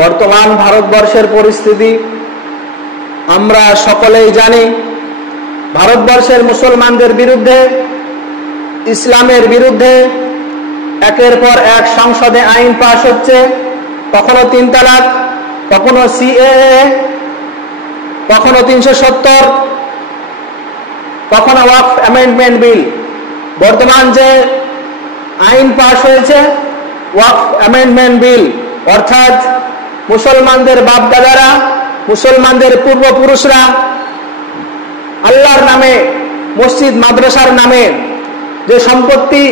বর্তমান ভারতবর্ষের পরিস্থিতি আমরা সকলেই জানি। ভারতবর্ষের মুসলমানদের বিরুদ্ধে, ইসলামের বিরুদ্ধে একের পর এক সংসদে আইন পাস হচ্ছে, কখনো 3 তালাক, কখনো সিএএ, কখনো 370, কখনো ওয়াকফ অ্যামেন্ডমেন্ট বিল। বর্তমান যে আইন পাস হয়েছে ওয়াকফ অ্যামেন্ডমেন্ট বিল, অর্থাৎ মুসলমানদের বাপদাদারা, মুসলমানদের পূর্বপুরুষরা আল্লাহর নামে, মসজিদ মাদ্রাসার নামে যে সম্পত্তি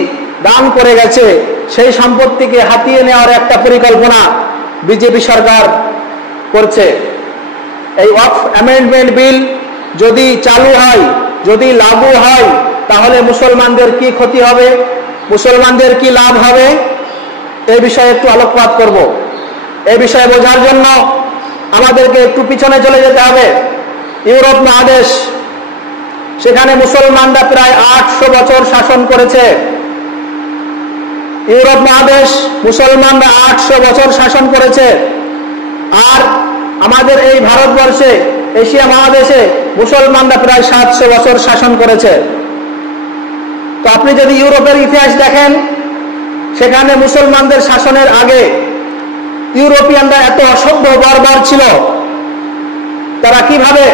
দান করে গেছে, সেই সম্পত্তিকে হাতিয়ে নেওয়ার একটা পরিকল্পনা বিজেপি সরকার করছে। এই ওয়াকফ অ্যামেন্ডমেন্ট বিল যদি চালু হয়, যদি লাগু হয়, তাহলে মুসলমানদের কি ক্ষতি হবে, মুসলমানদের কি লাভ হবে, এই বিষয়ে একটু আলোকপাত করব। এই বিষয়ে বোঝার জন্য আমাদেরকে একটু পিছনে চলে যেতে হবে। ইউরোপ মহাদেশ, সেখানে মুসলমানরা প্রায় 800 বছর শাসন করেছে। ইউরোপ মহাদেশ মুসলমানরা 800 বছর শাসন করেছে। আর আমাদের এই ভারতবর্ষে, এশিয়া মহাদেশে মুসলমানরা প্রায় 700 বছর শাসন করেছে। তো আপনি যদি ইউরোপের ইতিহাস দেখেন, সেখানে মুসলমানদের শাসনের আগে ইউরোপিয়ানরা এত অসভ্য বর্বর ছিল, তারা কিভাবে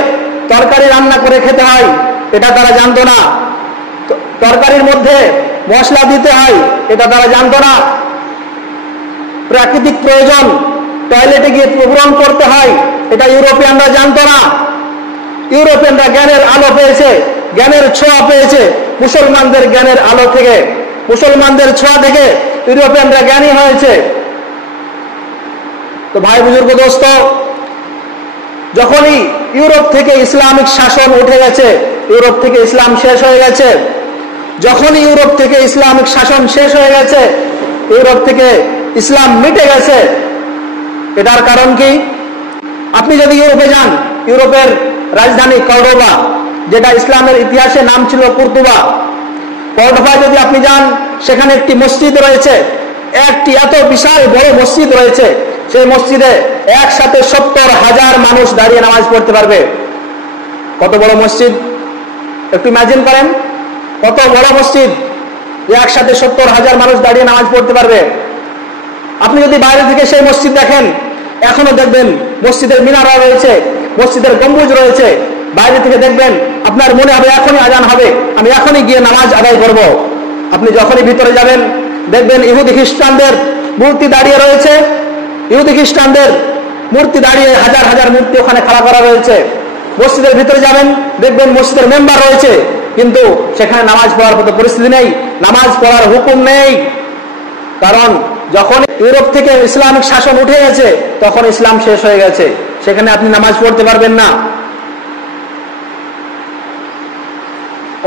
তরকারি রান্না করে খেতে হয় এটা তারা জানতো না, তরকারির মধ্যে মশলা দিতে হয় এটা তারা জানতো না, প্রাকৃতিক প্রয়োজন টয়লেটে গিয়ে পূরণ করতে হয় এটা ইউরোপিয়ানরা জানতো না। ইউরোপিয়ানরা জ্ঞানের আলো পেয়েছে, জ্ঞানের ছোঁয়া পেয়েছে মুসলমানদের জ্ঞানের আলো থেকে, মুসলমানদের ছোঁয়া থেকে ইউরোপিয়ানরা জ্ঞানী হয়েছে। তো ভাই বুজুর্গ দোস্ত, যখনই ইউরোপ থেকে ইসলামিক শাসন উঠে গেছে, ইউরোপ থেকে ইসলাম শেষ হয়ে গেছে, যখনই ইউরোপ থেকে ইসলামিক শাসন শেষ হয়ে গেছে, ইউরোপ থেকে ইসলাম মিটে গেছে, এটার কারণ কি? আপনি যদি ইউরোপে যান, ইউরোপের রাজধানী কর্ডোবা, যেটা ইসলামের ইতিহাসে নাম ছিল কুর্তুবা, কর্ডোবায় যদি আপনি যান, সেখানে একটি মসজিদ রয়েছে, একটি এত বিশাল বড় মসজিদ রয়েছে, সেই মসজিদে একসাথে 70,000 মানুষ দাঁড়িয়ে নামাজ পড়তে পারবে। কত বড় মসজিদ একটু ইমাজিন করেন, কত বড় মসজিদ, একসাথে 70,000 মানুষ দাঁড়িয়ে নামাজ পড়তে পারবে। আপনি যদি বাইরে থেকে সেই মসজিদ দেখেন, এখনো দেখবেন মসজিদের মিনারা রয়েছে, মসজিদের গম্বুজ রয়েছে। বাইরে থেকে দেখবেন, আপনার মনে হবে এখনই আজান হবে, আমি এখনই গিয়ে নামাজ আদায় করব। আপনি যখনই ভিতরে যাবেন, দেখবেন ইহুদি খ্রিস্টানদের মূর্তি দাঁড়িয়ে রয়েছে, ইহুদি খ্রিস্টানদের মূর্তি দাঁড়িয়ে, হাজার হাজার মূর্তি ওখানে খাড়া করা রয়েছে। মসজিদের ভিতরে যাবেন, দেখবেন মসজিদের মেম্বার রয়েছে, কিন্তু সেখানে নামাজ পড়ার মতো পরিস্থিতি নেই, নামাজ পড়ার হুকুম নেই। কারণ যখন ইউরোপ থেকে ইসলামিক শাসন উঠে গেছে, তখন ইসলাম শেষ হয়ে গেছে, সেখানে আপনি নামাজ পড়তে পারবেন না।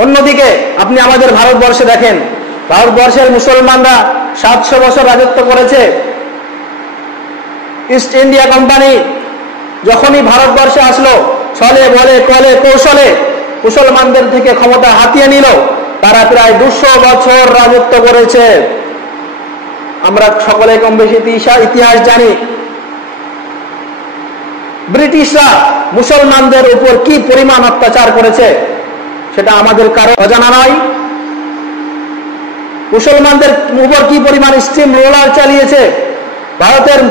অন্যদিকে আপনি আমাদের ভারতবর্ষে দেখেন, ভারতবর্ষের মুসলমানরা 700 বছর রাজত্ব করেছে। ইস্ট ইন্ডিয়া কোম্পানি যখনই ভারতবর্ষে আসলো, ছলে বলে কলে কৌশলে মুসলমানদের থেকে ক্ষমতা হাতিয়ে নিল। তারা প্রায় 200 বছর রাজত্ব করেছে। আমরা সকলে কম বেশি ইতিহাস জানি। ব্রিটিশরা মুসলমানদের উপর কি পরিমাণ অত্যাচার করেছে সেটা আমাদের কারো অজানা নয়। মুসলমানদের উপর কি পরিমাণ স্টিম রোলার চালিয়েছে, ভারতের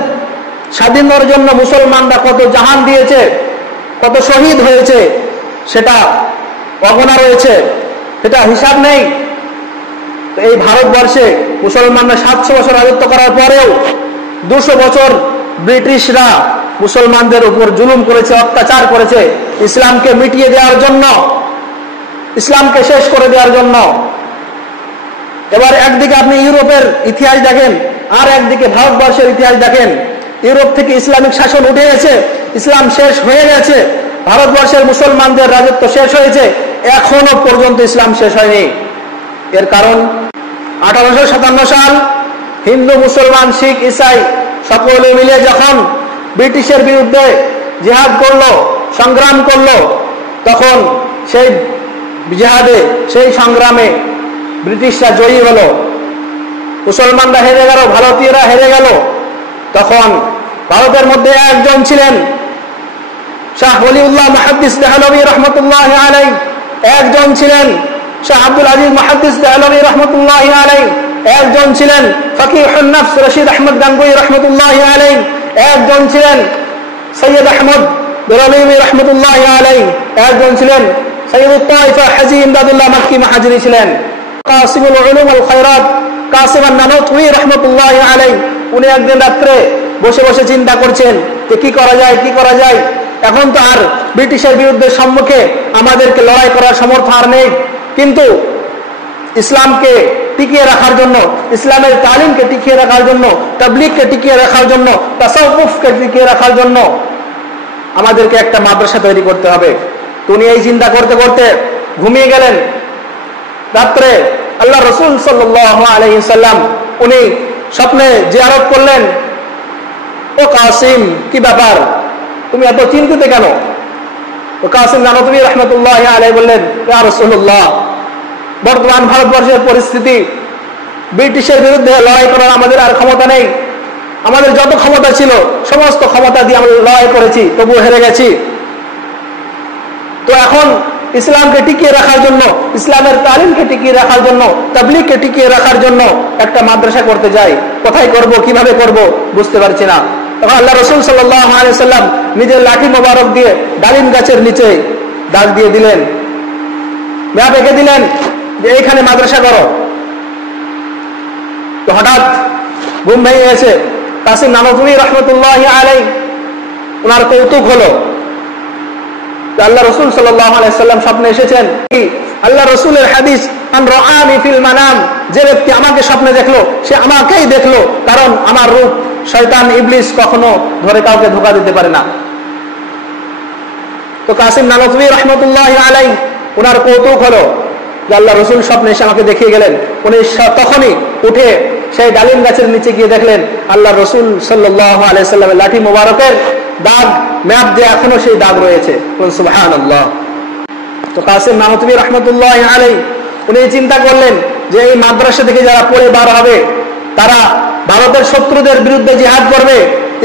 স্বাধীনতার জন্য মুসলমানরা কত জাহান দিয়েছে, কত শহীদ হয়েছে, সেটা অগণা রয়েছে, সেটা হিসাব নেই। এই ভারতবর্ষে মুসলমানরা 700 বছর রাজত্ব করার পরেও 200 বছর ব্রিটিশরা মুসলমানদের উপর জুলুম করেছে, অত্যাচার করেছে, ইসলামকে মিটিয়ে দেওয়ার জন্য, ইসলামকে শেষ করে দেওয়ার জন্য। এবার একদিকে আপনি ইউরোপের ইতিহাস দেখেন, আর একদিকে ভারতবর্ষের ইতিহাস দেখেন। ইউরোপ থেকে ইসলামিক শাসন উঠে গেছে, ইসলাম শেষ হয়ে গেছে, ভারতবর্ষের মুসলমানদের রাজত্ব শেষ হয়েছে, এখনো পর্যন্ত ইসলাম শেষ হয়নি। এর কারণ 1857 সাল হিন্দু, মুসলমান, শিখ, ইসাই সকলে মিলে যখন ব্রিটিশের বিরুদ্ধে জিহাদ করলো, সংগ্রাম করলো, তখন সেই জিহাদে, সেই সংগ্রামে ব্রিটিশরা জয়ী হলো। মুসলমানরা হেরে গেল, ভারতীয়রা হেরে গেল, তখন ভারতের মধ্যে একজন ছিলেন শাহ ওলিউল্লাহ মুহাদ্দিস দেহলভী রহমতুল্লাহি আলাইহি, একজন ছিলেন শাহ আব্দুল আজিজ মুহাদ্দিস দেহলভী রহমতুল্লাহি আলাইহি, একজন ছিলেন ফকিহুন নফস রশিদ আহমদ গাঙ্গুহি রহমতুল্লাহি আলাইহি, একজন ছিলেন সৈয়দ আহমদ বেরলভী রহমতুল্লাহি আলাইহি, একজন ছিলেন সৈয়দ তাইফা হাজী ইমদাদুল্লাহ মক্কি মাহাজিরি ছিলেন। কাসিমুল উলুম ওয়াল খায়রাত কাসিম আন-নানুতুবি রহমতুল্লাহি আলাইহি, উনি একদিন রাত্রে বসে বসে চিন্তা করছেন যে কি করা যায়, কি করা যায়। এখন তো আর ব্রিটিশের বিরুদ্ধে সম্মুখে আমাদেরকে লড়াই করার সামর্থ্য আর নেই, কিন্তু ইসলামকে টিকিয়ে রাখার জন্য, ইসলামের তালিমকে টিকিয়ে রাখার জন্য, তাবলীগকে টিকিয়ে রাখার জন্য, তাসাউফকে টিকিয়ে রাখার জন্য আমাদেরকে একটা মাদ্রাসা তৈরি করতে হবে। তো উনি এই চিন্তা করতে করতে ঘুমিয়ে গেলেন। রাত্রে আল্লাহ রাসূল সাল্লাল্লাহু আলাইহি সাল্লাম উনি স্বপ্নে জিয়ারত করলেন। ও কাসিম, কি ব্যাপার, তুমি এত চিন্তিত কেন? তো কাসিম নানুতুবি রহমতুল্লাহি আলাইহি বললেন, ইয়া রাসূলুল্লাহ, বর্তমান ভারতবর্ষের পরিস্থিতি, ব্রিটিশের বিরুদ্ধে লড়াই করার আমাদের আর ক্ষমতা নেই। আমাদের যত ক্ষমতা ছিল সমস্ত ক্ষমতা দিয়ে আমরা লড়াই করেছি, তবুও হেরে গেছি। তো এখন ইসলামকে টিকিয়ে রাখার জন্য, ইসলামের তালিমকে টিকিয়ে রাখার জন্য, তাবলীগকে টিকিয়ে রাখার জন্য একটা মাদ্রাসা করতে যাই। কোথায় করব, কিভাবে করব বুঝতে পারছি না। তখন আল্লাহ রাসূল সাল্লাল্লাহু আলাইহি সাল্লাম নিজের লাঠি মোবারক দিয়ে ডালিম গাছের নিচে দাগ দিয়ে দিলেন, ম্যাপ এঁকে দিলেন যে এইখানে মাদ্রাসা করো। তো হঠাৎ ঘুম ভেঙে গেছে কাসিম নানুতুবি রহমতুল্লাহি আলাইহি, ওনার কৌতুক হলো আল্লাহ রাসূল সাল্লাল্লাহু আলাইহি সাল্লাম স্বপ্নে এসেছেন। আল্লাহ রাসূলের হাদিস, মান রাআনি ফিল মানাম, যে ব্যক্তি আমাকে স্বপ্নে দেখলো সে আমাকেই দেখলো, কারণ আমার রূপ শয়তান ইবলিস কখনো ধরে কাউকে ধোঁকা দিতে পারে না। তো কাসিম নানুতুবি রহমতুল্লাহি আলাইহি ওনার কৌতুক হলো যে আল্লাহ রাসূল স্বপ্নে এসে আমাকে দেখিয়ে গেলেন। উনি তখনই উঠে সেই ডালিম গাছের নিচে গিয়ে দেখলেন আল্লাহ রাসূল সাল্লাল্লাহু আলাইহি সাল্লামের লাঠি মোবারকের দাগ, ম্যাপ দিয়ে এখনো সেই দাগ রয়েছে। সুবহানাল্লাহ। তো কাসিম নানুতুবি রহমতুল্লাহি আলাইহি উনি চিন্তা করলেন যে এই মাদ্রাসা থেকে যারা পড়ে বার হবে তারা ভারতের শত্রুদের বিরুদ্ধে জিহাদ করবে,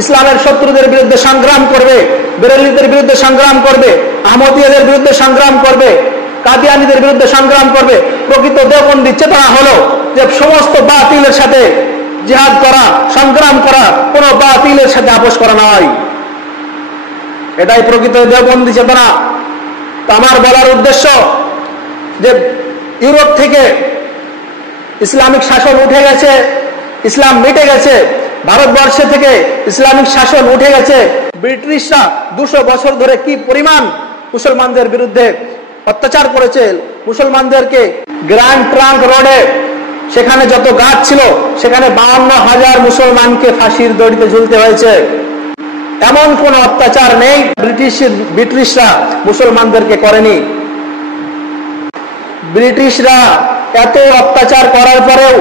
ইসলামের শত্রুদের বিরুদ্ধে সংগ্রাম করবে, বেরেলভীদের বিরুদ্ধে সংগ্রাম করবে, আহমদিয়াদের বিরুদ্ধে সংগ্রাম করবে, কাদিয়ানীদের বিরুদ্ধে সংগ্রাম করবে। প্রকৃত দেওবন্দি চেতনা হলো যে সমস্ত বাতিলের সাথে জিহাদ করা, সংগ্রাম করা, কোনো বাতিলের সাথে আপোষ করা নয়। এটাই প্রকৃত দেওবন্দি চেতনা। তো আমার বলার উদ্দেশ্য যে ইউরোপ থেকে ইসলামিক শাসন উঠে গেছে, ইসলাম মিটে গেছে, ভারতবর্ষে থেকে ইসলামিক শাসন উঠে গেছে। ব্রিটিশরা 200 বছর ধরে কি পরিমাণ মুসলমানদের বিরুদ্ধে অত্যাচার করেছে, মুসলমানদেরকে গ্র্যান্ড ট্রাঙ্ক রোডে সেখানে যত গাছ ছিল সেখানে 52,000 মুসলমানকে ফাঁসির দড়িতে ঝুলতে হয়েছে। এমন কোন অত্যাচার নেই ব্রিটিশরা মুসলমানদেরকে করেনি। ব্রিটিশরা এত অত্যাচার করার পরেও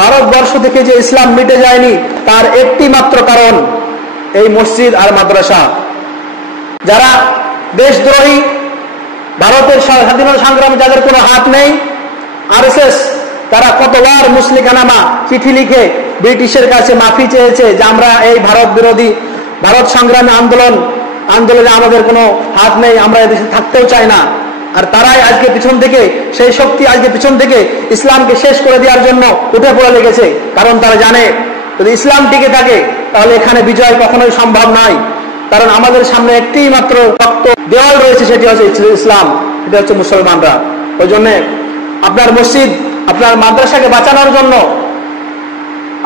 ভারতবর্ষ থেকে যে ইসলাম মিটে যায়নি তার একটি মাত্র কারণ এই মসজিদ আর মাদ্রাসা। যারা দেশদ্রোহী, ভারতের স্বাধীনতা সংগ্রামে যাদের কোনো হাত নেই, আরএসএস, তারা কতবার মুসলিকানামা চিঠি লিখে ব্রিটিশের কাছে মাফি চেয়েছে যে আমরা এই ভারত বিরোধী, ভারত সংগ্রামী আন্দোলনে আমাদের কোনো হাত নেই, আমরা এদেশে থাকতেও চাই না। আর তারাই আজকে পিছন থেকে, সেই শক্তি আজকে পিছন থেকে ইসলামকে শেষ করে দেওয়ার জন্য উঠে পড়ে লেগেছে। কারণ তারা জানে যদি ইসলাম টিকে থাকে তাহলে এখানে বিজয় কখনোই সম্ভব নয়। কারণ আমাদের সামনে একটি মাত্র শক্ত দেওয়াল রয়েছে, সেটি হচ্ছে ইসলাম, এটা হচ্ছে মুসলমানরা। ওই জন্য আপনার মসজিদ, আপনার মাদ্রাসাকে বাঁচানোর জন্য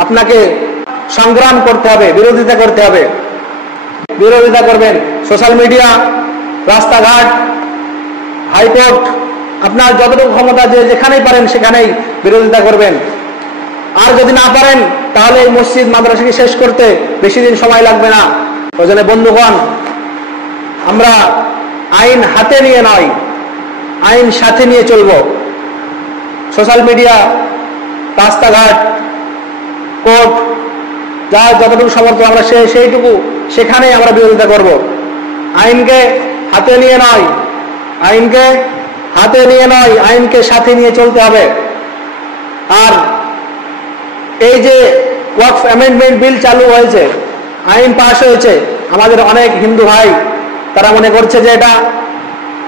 আপনাকে সংগ্রাম করতে হবে, বিরোধিতা করতে হবে। বিরোধিতা করবেন সোশ্যাল মিডিয়া, রাস্তাঘাট, হাইকোর্ট, আপনার যতটুকু ক্ষমতা যে যেখানেই পারেন সেখানেই বিরোধিতা করবেন। আর যদি না পারেন তাহলে এই মসজিদ মাদ্রাসাকে শেষ করতে বেশি দিন সময় লাগবে না। ওই জন্য বন্ধুগণ, আমরা আইন হাতে নিয়ে নয়, আইন সাথে নিয়ে চলব। সোশ্যাল মিডিয়া, রাস্তাঘাট, কোর্ট, যা যতটুকু সমর্থ আমরা সেইটুকু সেখানেই আমরা বিরোধিতা করব। আইনকে হাতে নিয়ে নয়, আইনকে হাতে নিয়ে নয়, আইনকে সাথে নিয়ে চলতে হবে। আর এই যে ওয়াকফ অ্যামেন্ডমেন্ট বিল চালু হয়েছে, আইন পাশ হয়েছে, আমাদের অনেক হিন্দু ভাই তারা মনে করছে যে এটা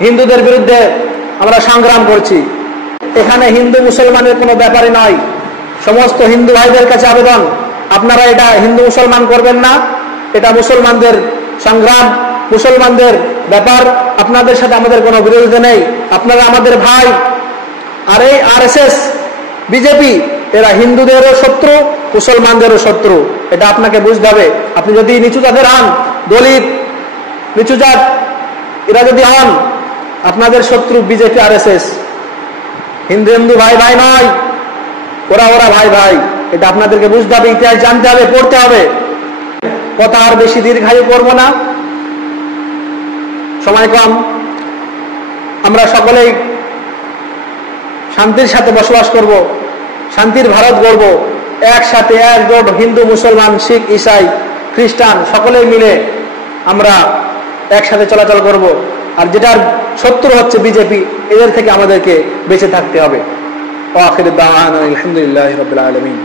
হিন্দুদের বিরুদ্ধে আমরা সংগ্রাম করছি। এখানে হিন্দু মুসলমানের কোনো ব্যাপারই নয়। সমস্ত হিন্দু ভাইদের কাছে আবেদন, আপনারা এটা হিন্দু মুসলমান করবেন না, এটা মুসলমানদের সংগ্রাম, মুসলমানদের ব্যাপার। আপনাদের সাথে আমাদের কোনো বিরোধিতা নেই, আপনারা আমাদের ভাই। আর এই আরএসএস, বিজেপি, এরা হিন্দুদেরও শত্রু, মুসলমানদেরও শত্রু। এটা আপনাকে বুঝতে হবে। আপনি যদি নিচু জাতের হন, দলিত, নিচু জাত এরা যদি হন, আপনাদের শত্রু বিজেপি, আরএসএস। হিন্দু হিন্দু ভাই ভাই নয়, ওরা ওরা ভাই ভাই। এটা আপনাদেরকে বুঝতে হবে, ইতিহাস জানতে হবে, পড়তে হবে। কথা আর বেশি দীর্ঘায়ু করবো না, সময় কম। আমরা সকলেই শান্তির সাথে বসবাস করব, শান্তির ভারত গড়ব, একসাথে একজোট হিন্দু, মুসলমান, শিখ, ইসাই, খ্রিস্টান সকলেই মিলে আমরা একসাথে চলাচল করব। আর যেটার শত্রু হচ্ছে বিজেপি, এদের থেকে আমাদেরকে বেঁচে থাকতে হবে। আখির দাওয়ানা আলহামদুলিল্লাহি রাব্বিল আলামিন।